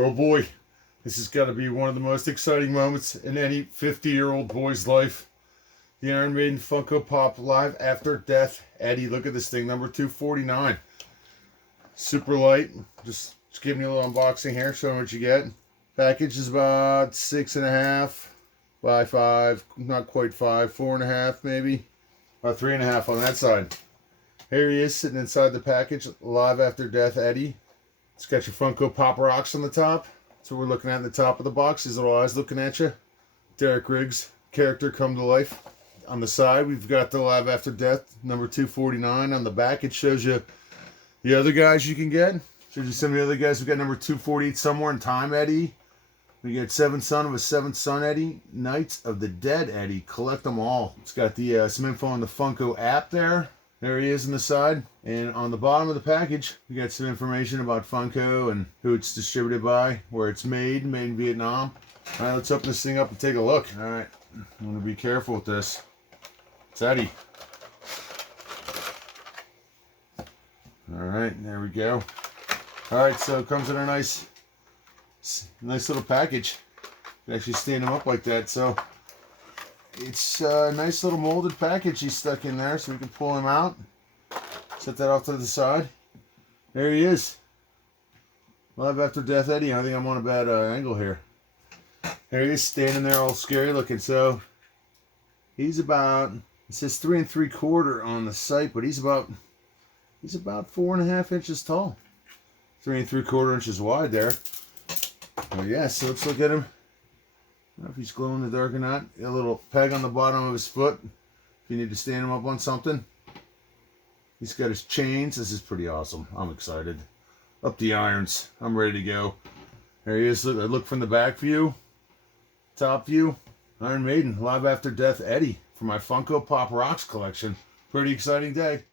Oh boy, this has got to be one of the most exciting moments in any 50-year-old boy's life. The Iron Maiden Funko Pop Live After Death Eddie. Look at this thing, number 249. Super light. Just giving you a little unboxing here, showing what you get. Package is about 6.5 by 5, not quite 5, 4.5 maybe. About 3.5 on that side. Here he is sitting inside the package, Live After Death Eddie. It's got your Funko Pop Rocks on the top. That's what we're looking at in the top of the box. These little eyes looking at you. Derek Riggs, character come to life. On the side, we've got the Live After Death, number 249. On the back, it shows you the other guys you can get. Shows you some of the other guys. We've got number 248, Somewhere in Time Eddie. We got Seventh Son of a Seventh Son Eddie. Knights of the Dead Eddie. Collect them all. It's got the some info on the Funko app there. There he is on the side. And on the bottom of the package, we got some information about Funko and who it's distributed by, where it's made in Vietnam. All right, let's open this thing up and take a look. All right, I'm going to be careful with this. It's Eddie. All right, there we go. All right, so it comes in a nice little package. You can actually stand him up like that. So it's a nice little molded package he's stuck in there, so we can pull him out. Set that off to the side. There he is. Live After Death Eddie. I think I'm on a bad angle here. There he is, standing there all scary looking. So he's about, it says 3 3/4 on the site, but he's about 4.5 inches tall. 3 3/4 inches wide there. Oh yeah, so let's look at him. I don't know if he's glow in the dark or not. A little peg on the bottom of his foot if you need to stand him up on something. He's got his chains. This is pretty awesome. I'm excited. Up the irons. I'm ready to go. There he is. Look from the back view. Top view. Iron Maiden. Live After Death Eddie for my Funko Pop Rocks collection. Pretty exciting day.